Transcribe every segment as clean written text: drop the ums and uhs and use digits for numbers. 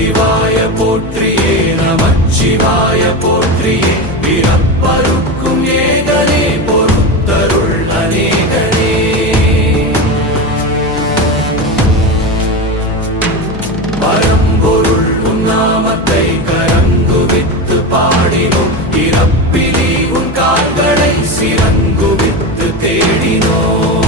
சிவாய போற்றியே நமச்சிவாய போற்றியே பிறப்பருக்கும் ஏகனே பொறுத்தருள் அநேகனே பரம்பொருள் உன்னாமத்தை கரங்குவித்து பாடினோம் இறப்பிலி உன் கால்களை சிறங்குவித்து தேடினோம்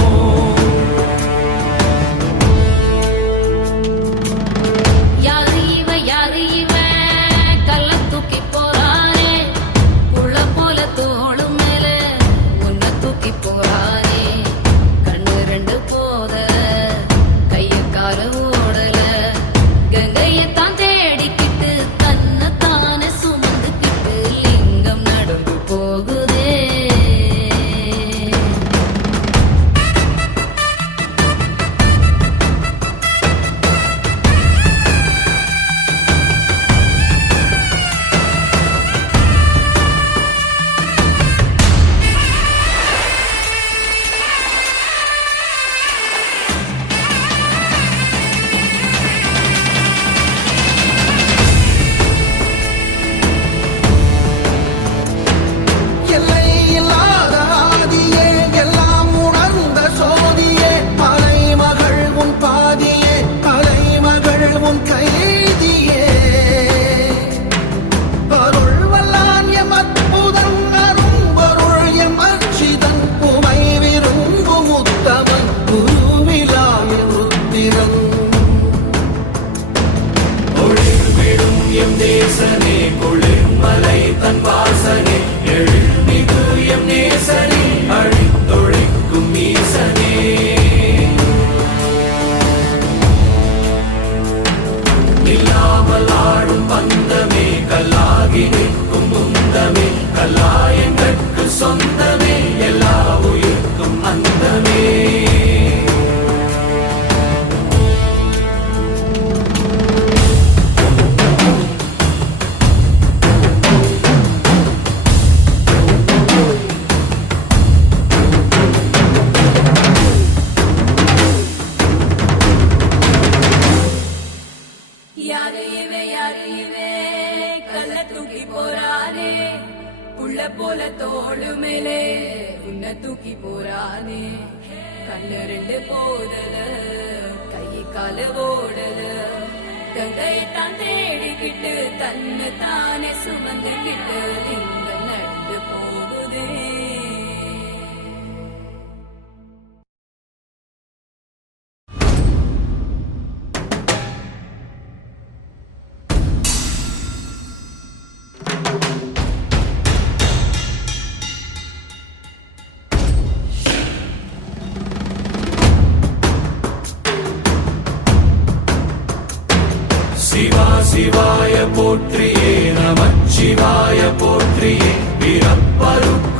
நேசனே குளிர்மலை தன் வாசனே எழுமிகு எம் நேசனே அழித்தொழிக்கும் ஈசனே இல்லாமல் ஆடும் பந்தமே கல்லாகி நிற்கும் முந்தமே கல்லாயங்கட்கு சொந்தமே எல்லா உயிர்க்கும் அந்தமே போல தோளு மேலே உன்னை தூக்கி போறானே கண்ணு ரெண்டு போதல கை கால ஓடல கங்கையத்தான் தேடிக்கிட்டு தன்னை தானே சுமந்துக்கிட்டு லிங்கம் நடந்து போகுதே சிவா சிவாய போற்றியே நமச்சிவாய போற்றியே பிறப்பருக்கும்